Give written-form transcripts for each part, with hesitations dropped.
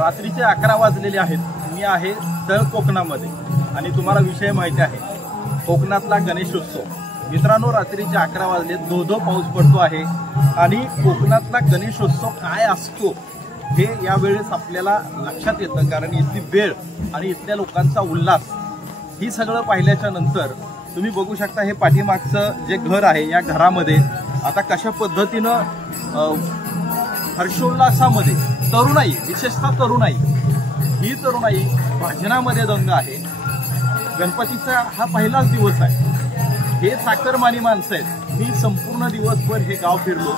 रात्रीचे 11 वाजलेले आहेत. मी आहे तळ कोकणामध्ये आणि तुम्हाला विषय माहिती आहे कोकणातला गणेशोत्सव. मित्रांनो, रात्रीचे 11 वाजले, धो पाऊस पडतो आहे आणि कोकणातला गणेशोत्सव काय असतो हे यावेळेस आपल्याला लक्षात येतं. कारण इथली वेळ आणि इथल्या लोकांचा उल्हास ही सगळं पाहिल्याच्या नंतर तुम्ही बघू शकता हे पाठीमागचं जे घर आहे या घरामध्ये आता कशा पद्धतीनं हर्षोल्लासामध्ये तरुणाई, विशेषतः तरुणाई, ही तरुणाई भजनामध्ये दंग आहे. गणपतीचा हा पहिलाच दिवस आहे. हे चाकरमानी माणसं आहेत. मी संपूर्ण दिवसभर हे गाव फिरलो.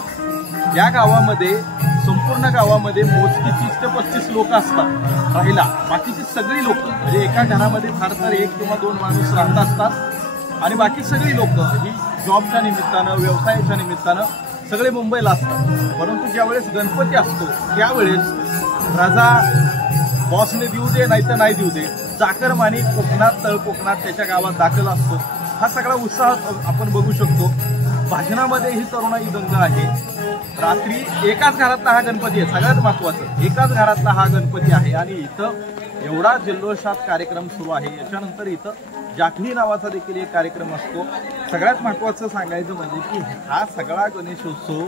या गावामध्ये संपूर्ण गावामध्ये मोजकीच ते 25 लोक असतात राहिला. बाकीची सगळी लोक म्हणजे एका घरामध्ये फार तर 1 किंवा 2 माणूस राहत असतात आणि बाकी सगळी लोक ही जॉबच्या निमित्तानं, व्यवसायाच्या निमित्तानं सगळे मुंबईला असतात. परंतु ज्यावेळेस गणपती असतो त्यावेळेस रजा बॉसने देऊ दे नाही तर नाही देऊ दे, चाकरमानी कोकणात, तळ कोकणात त्याच्या गावात दाखल असतो. हा सगळा उत्साह आपण बघू शकतो. भाजनामध्ये ही तरुणाई दंग आहे. रात्री एकाच घरातला हा गणपती आहे. सगळ्यात महत्वाचं, एकाच घरातला हा गणपती आहे आणि इथं एवढा जल्लोषात कार्यक्रम सुरू आहे. याच्यानंतर इथं जाखणी नावाचा देखील एक कार्यक्रम असतो. सगळ्यात महत्वाचं सांगायचं म्हणजे की हा सगळा गणेशोत्सव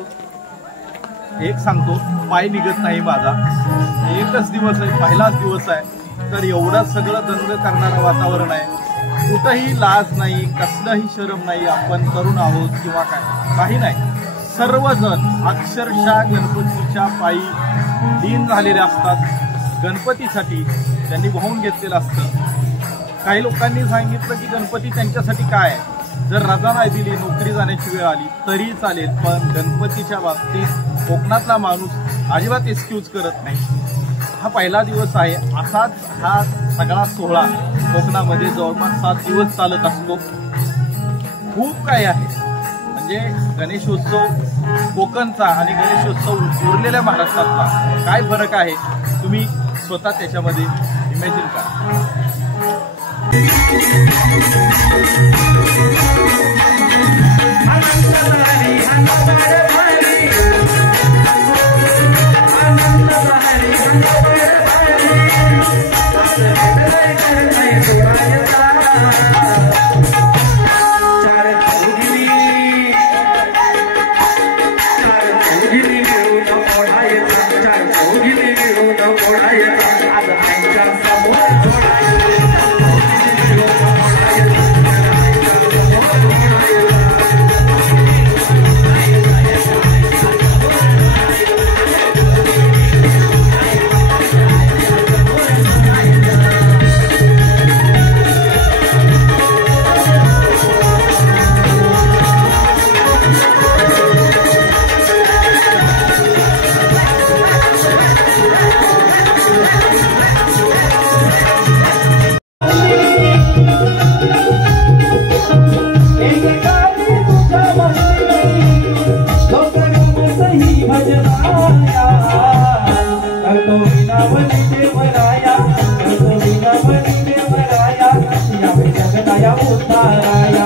एक सांगतो, पाय निघत नाही माझा. एकच दिवस आहे, पहिलाच दिवस आहे, तर एवढं सगळं दंग करणारं वातावरण आहे. कुठंही लाज नाही, कसलंही शरम नाही. आपण तरुण आहोत किंवा काय, काही नाही. सर्वजण अक्षरशः गणपतीच्या पायी लीन झालेले असतात. गणपतीसाठी त्यांनी वाहून घेतलेलं असतं. काही लोकांनी सांगितलं की गणपती त्यांच्यासाठी काय आहे, जर रजा नाही दिली, नोकरी जाण्याची वेळ आली तरी चालेल, पण गणपतीच्या बाबतीत कोकणातला माणूस अजिबात एक्सक्यूज करत नाही. हा पहिला दिवस आहे. असाच हा सगळा सोहळा कोकणामध्ये जवळपास 7 दिवस चालत असतो. खूप काही आहे म्हणजे गणेशोत्सव कोकणचा आणि गणेशोत्सव उरलेल्या महाराष्ट्रातला काय फरक आहे तुम्ही स्वतः त्याच्यामध्ये इमॅजिन करा. जगदाया उताराया